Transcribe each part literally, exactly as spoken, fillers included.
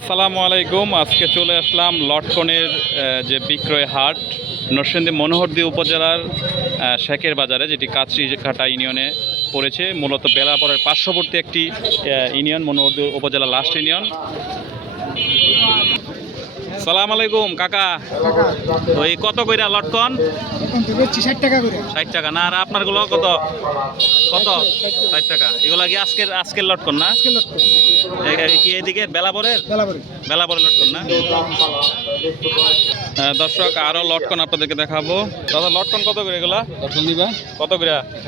আসসালামু আলাইকুম। আজকে চলে আসলাম লটকনের যে বিক্রয় হাট নরসিংদী মনোহরদী উপজেলার শেখের বাজারে, যেটি কাঁচরিঘাটা ইউনিয়নে পড়েছে। মূলত বেলাপরের পার্শ্ববর্তী একটি ইউনিয়ন, মনোহরদী উপজেলা লাস্ট ইউনিয়ন। সালাম আলাইকুম কাকা। ওই কত কইরা লটকন? ষাট টাকা করে। ষাট টাকা না? আর আপনার গুলো কত কত? ষাট টাকা। এগুলা কি আজকের আজকের লটকন না? কি এদিকে বেলাপরের বেলাপরের লটকন না? দর্শক আরো লটকন আপনাদেরকে দেখাবো। দাদা লটকন কত করে এগুলা? কত করে?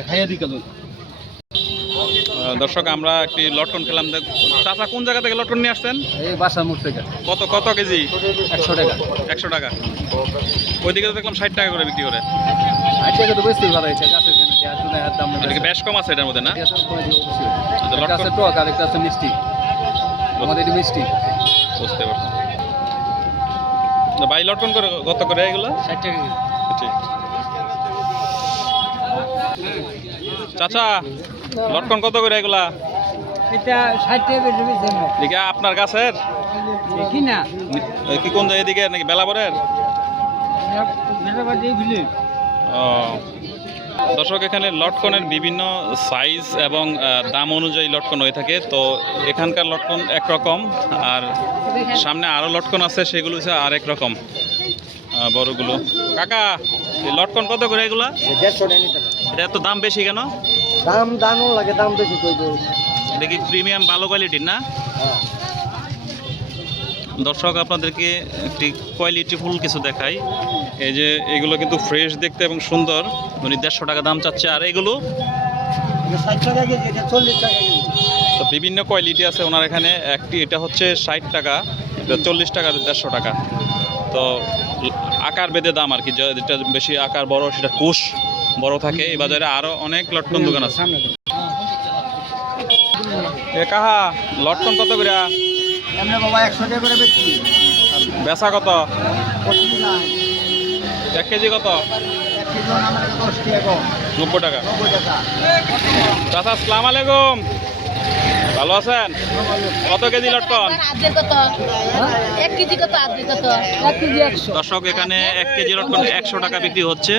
দর্শক আমরা একটি লটকন খেলাম। চাচা কোন জায়গা থেকে লটকন নিয়ে আসছেন? এই বাসার মোড় থেকে। কত কত কেজি? একশো টাকা। একশো টাকা। ওইদিকে তো দেখলাম ষাট টাকা করে বিক্রি করে। ষাট টাকা তো বেশি ভালো হয়েছে। বেশ কম আছে এটার মধ্যে না? আছে টক আর একটা আছে মিষ্টি। আমাদের এটা মিষ্টি। বুঝতে পারছি। ভাই লটকন করে কত করে এগুলো? ষাট টাকা। ঠিক। চাচা লটকন কত করে এগুলা? এটা ষাট টাকা এদিকে আপনার গাছের কি না? কি কোন এদিকে নাকি বেলাপরের? ও দর্শক, এখানে লটকনের বিভিন্ন সাইজ এবং দাম অনুযায়ী লটকন হয়ে থাকে। তো এখানকার লটকন একরকম, আর সামনে আরও লটকন আছে, সেগুলো হচ্ছে আরেক রকম বড়গুলো। কাকা লটকন কত করে এগুলা? এটা এত দাম বেশি কেন? দাম দামও লাগে, দাম বেশি কই দেব। এটা কি প্রিমিয়াম ভালো কোয়ালিটির না? দর্শক আপনাদেরকে একটি কোয়ালিটিফুল কিছু দেখাই। এই যে এগুলো কিন্তু ফ্রেশ দেখতে এবং সুন্দর। উনি দেড়শো টাকা দাম চাচ্ছে। আর এগুলো তো বিভিন্ন কোয়ালিটি আছে ওনার এখানে। একটি এটা হচ্ছে ষাট টাকা, এটা চল্লিশ টাকা, দেড়শো টাকা। তো আকার বেঁধে দাম আর কি। যেটা বেশি আকার বড় সেটা কুশ বড় থাকে। এই বাজারে আরও অনেক লটকন দোকান আছে। এ কাহা লটকন কত করে? বাবা একশো টাকা করে বেচছি। বেচা কত? এক কেজি কত? নব্বই টাকা। চাচা আসসালামু আলাইকুম, ভালো আছেন? কত কেজি লটকন? দর্শক এখানে এক কেজি লটকন একশো টাকা বিক্রি হচ্ছে।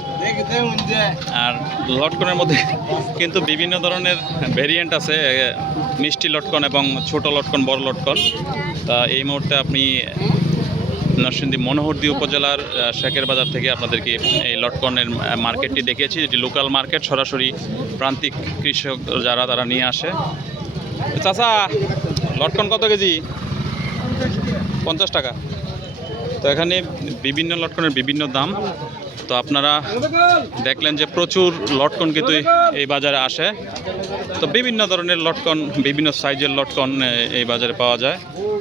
আর লটকনের মধ্যে কিন্তু বিভিন্ন ধরনের ভেরিয়েন্ট আছে, মিষ্টি লটকন এবং ছোট লটকন, বড় লটকন। তা এই মুহূর্তে আপনি নরসিংদী মনোহরদী উপজেলার শেখের বাজার থেকে আপনাদেরকে এই লটকনের মার্কেটটি দেখিয়েছি, যেটি লোকাল মার্কেট। সরাসরি প্রান্তিক কৃষক যারা তারা নিয়ে আসে। চাচা লটকন কত কেজি? পঞ্চাশ টাকা। তো এখানে বিভিন্ন লটকনের বিভিন্ন দাম। তো আপনারা দেখলেন যে প্রচুর লটকন কিন্তু এই বাজারে আসে। তো বিভিন্ন ধরনের লটকন, বিভিন্ন সাইজের লটকন এই বাজারে পাওয়া যায়।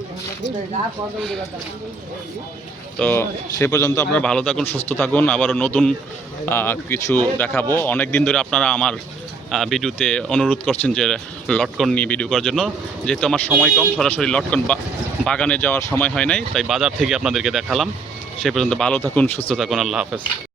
তো সে পর্যন্ত আপনারা ভালো থাকুন, সুস্থ থাকুন। আবারও নতুন কিছু দেখাবো। অনেক দিন ধরে আপনারা আমার ভিডিওতে অনুরোধ করছেন যে লটকন নিয়ে ভিডিও করার জন্য। যেহেতু আমার সময় কম, সরাসরি লটকন বাগানে যাওয়ার সময় হয় নাই, তাই বাজার থেকে আপনাদেরকে দেখালাম। সে পর্যন্ত ভালো থাকুন, সুস্থ থাকুন। আল্লাহ হাফেজ।